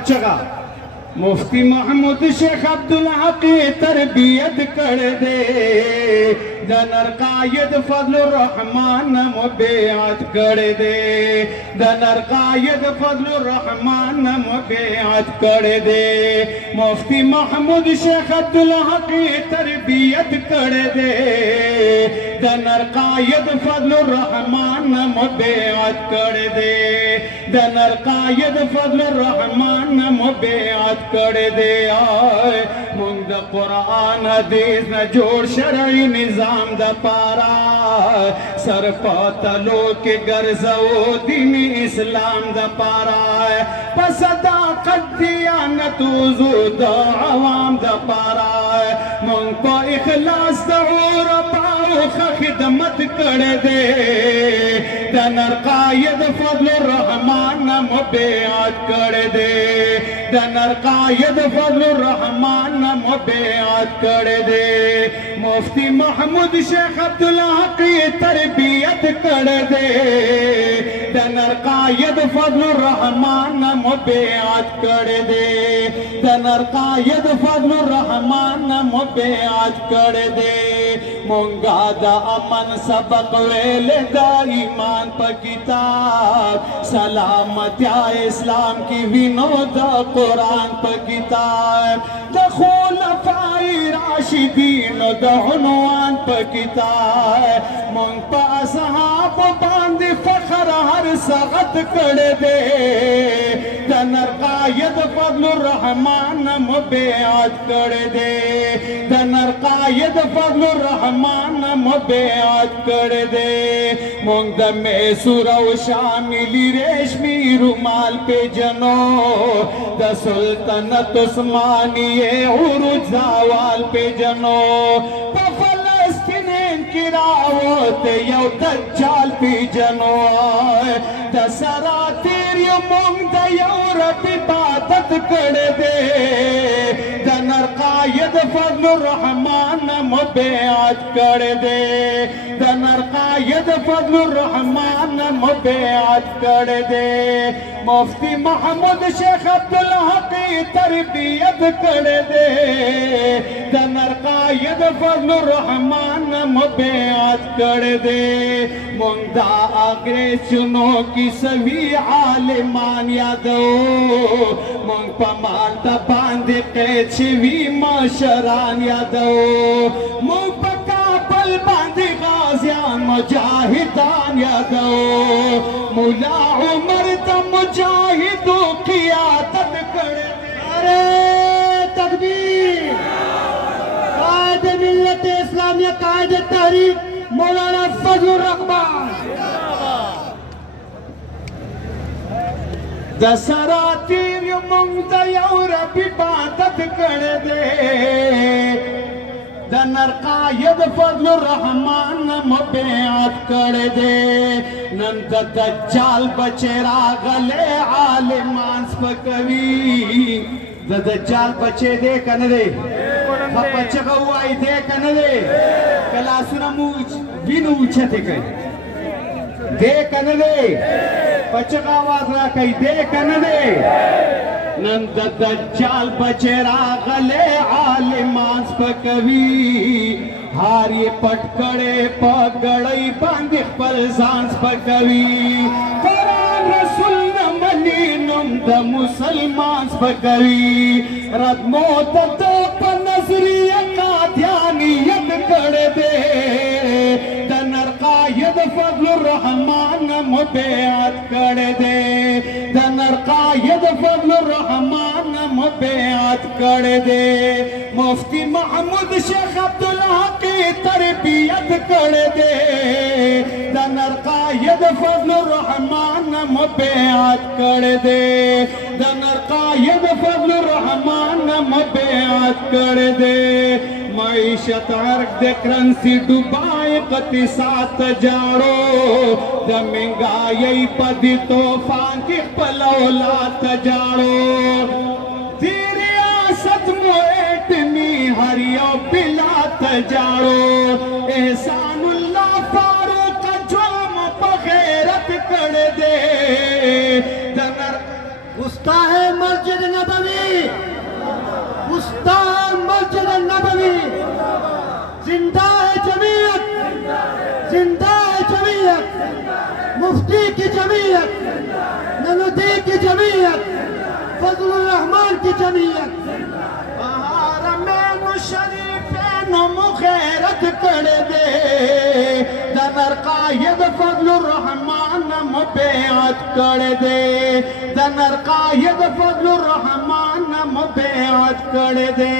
चगा मुफ्ती महमूद शेख अब्दुल हक तरबियत कर दे दनर कायद फजलुर रहमान मुबैअत कर दे दनर कायद फजलुर रहमान मुबैअत कर दे मुफ्ती महमूद शेख अब्दुल हक तरबियत कर दे दनर कायद फजलुर रहमान मुबैअत कर दे दनर कायद फजलुर रहमान मुबैअत कर दे आए मुंद कुरान हदीस न जोड़ शरई निजाम द पारा सर पतलो के गर्जो दीन इस्लाम द पारा पसदा कदिया न तुजु द अवाम द पारा मुंग को इखलास दऊर पाओ खिदमत कर दे दनर कायद फजलुर रहमान मुबैअत कर दे दनर कायद फजलुर रहमान मुबैअत कर दे मुफ्ती महमूद शेख अब्दुल हक तरबियत कर दे दनर कायद फजलुर रहमान मुबैअत कर दे दनर कायद फजलुर रहमान मुबैअत कर दे मुंगा दा अमन सबक वेले दा ईमान पर किताब सलामत या इस्लाम की विनोद कुरान पर किताब खुलफाए राशिदीन द उन्वान पर किताब मुंग पा असहाब बांध फखर हर सगत कर दे दनर कायद फजलुर रहमान मुबैअत कर दे दनर कायद फजलुर रहमान मुबैअत कर दे मुंग में सुरव शामिली रेशमी रुमाल पे जनो द सुल्तानत उस्मानिये उरुज जावाल पे जनो फलस्तीन की रावत यौ दज्जाल पे जनो दसरा तेरी मुंग द यौरब इबादत कर दे दनर कायद फजलुर रहमान मुबैअत कर दे दनर कायद फजलुर रहमान मुबैअत कर दे मुफ्ती महमूद शेख अब्दुल हक तरबियत कर दे दनर कायद फजलुर रहमान मुबैअत कर दे मुंदा आगरे चुनो की सभी आलिमान यादो मुंग पमाल बांध के छिवी मशरान यादो मुंग पकापल बांध गाजियान मुजाहिदान यादो मुला उमर द मुजाहिदो क़ियादत कर अरे तकबीर कायद मिल्लत इस्लामिया कायद तहरीक मौलाना फजलुर रहमान दसरा तीर मुंग यौरब इबादत कर दे दनर कायद फजलुर रहमान मुबैअत कर दे नंद दज्जाल बचेरा गले आलिमान स्पकवी दज्जाल बचे दे कन दे बच्चे का हुआ दे कन दे कला सुना मुझ बिनु उछते कई दे कन दे बच्चे का आवाज रा कई दे कन दे नंद दज्जाल बचेरा गले आलिमान स्पकवी हार ये पटकड़े पगड़ई बांधे पलजान स्पकवी कुरान रसूल मनी नुम द मुसलमान स्पकवी रदमो तो नजरिया का ध्यानियत कर दे दनर कायद फजलुर रहमान मुबैअत कर दे दनर कायद फजलुर रहमान मुबैअत कर दे मुफ्ती महमूद शेख अब्दुल हक तरबियत कर दे दनर कायद फजलुर रहमान मुबैअत कर दे दनर कायद फजलुर रहमान मुबैअत कर दे मईशत अर्क दे करंसी डुबाए कति सात जाड़ो द महंगाई पदी तोफान की पलौलात जाड़ो तेरे आसत मोएटनी हरियो बिलात जाड़ो एहसानुल्लाह फारूक जुल्म बगैरत कर दे दनर उस्ताद मस्जिद नबवी, उस्ताद मस्जिद नबवी, जिंदा है जमीयत, जिंदा है जमीयत, मुफ्ती की जमीयत, ननुदी की जमीयत, फजलुर रहमान की जमीयत। शरीफेनो मुखैरत कर दे दनर कायद फजलुर रहमान मुबैअत कर दे, दनर कायद फजलुर रहमान मुबैअत कर दे।